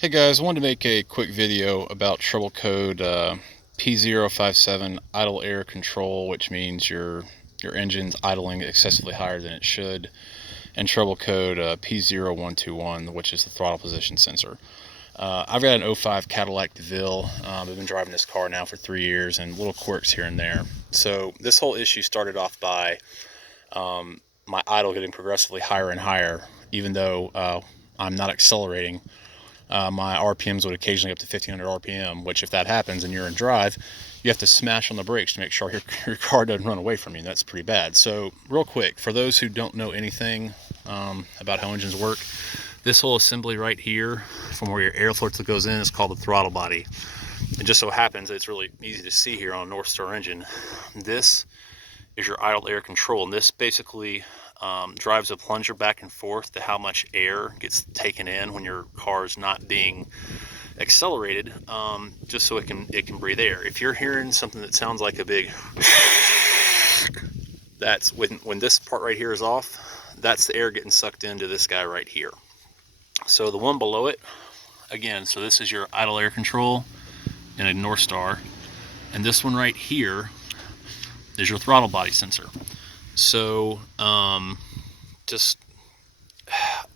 Hey guys, I wanted to make a quick video about trouble code P0507 idle air control, which means your engine's idling excessively higher than it should, and trouble code P0121, which is the throttle position sensor. I've got an '05 Cadillac DeVille. I've been driving this car now for 3 years, and little quirks here and there. So this whole issue started off by my idle getting progressively higher and higher, even though I'm not accelerating. My RPMs would occasionally up to 1500 RPM, which if that happens and you're in drive, you have to smash on the brakes to make sure your car doesn't run away from you. That's pretty bad. So real quick, for those who don't know anything about how engines work, this whole assembly right here from where your air filter goes in is called the throttle body. It just so happens it's really easy to see here on a Northstar engine. This is your idle air control, and this basically drives a plunger back and forth to how much air gets taken in when your car is not being accelerated, just so it can breathe air. If you're hearing something that sounds like a big that's when this part right here is off, that's the air getting sucked into this guy right here. So the one below it, again, so this is your idle air control in a Northstar, and this one right here is your throttle body sensor. So just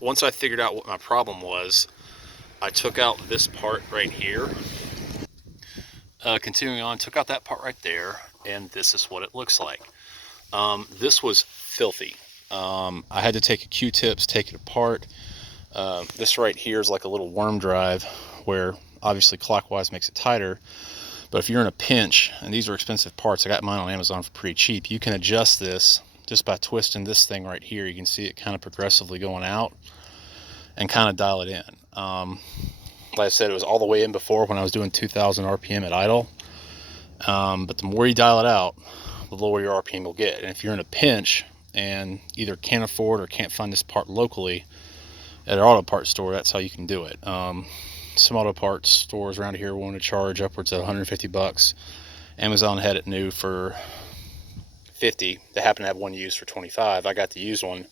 once I figured out what my problem was, I took out this part right here. Continuing on, took out that part right there, and this is what it looks like. This was filthy. I had to take a Q-tips, take it apart. This right here is like a little worm drive where obviously clockwise makes it tighter. But if you're in a pinch, and these are expensive parts, I got mine on Amazon for pretty cheap, you can adjust this just by twisting this thing right here. You can see it kind of progressively going out and kind of dial it in. Like I said, it was all the way in before when I was doing 2000 RPM at idle. But the more you dial it out, the lower your RPM will get. And if you're in a pinch and either can't afford or can't find this part locally at an auto parts store, that's how you can do it. Some auto parts stores around here want to charge upwards of 150 bucks. Amazon had it new for 50. They happen to have one used for 25. I got the used one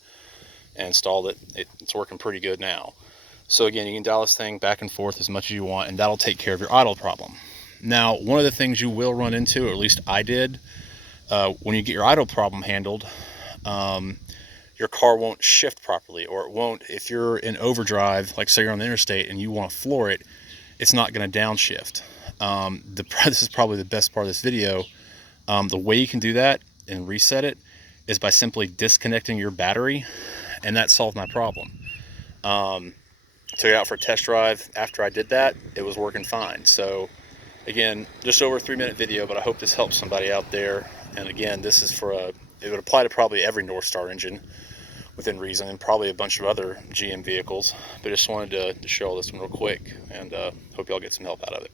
and installed it. It's working pretty good now. So again, you can dial this thing back and forth as much as you want, and that'll take care of your idle problem. Now, one of the things you will run into, or at least I did, when you get your idle problem handled, your car won't shift properly, or it won't, if you're in overdrive, like say you're on the interstate and you want to floor it, it's not going to downshift. This is probably the best part of this video. The way you can do that and reset it is by simply disconnecting your battery, and that solved my problem. Took it out for a test drive. After I did that, it was working fine. So again, just over a 3-minute video, but I hope this helps somebody out there. And again, this is it would apply to probably every Northstar engine within reason, and probably a bunch of other GM vehicles. But I just wanted to show this one real quick, and hope y'all get some help out of it.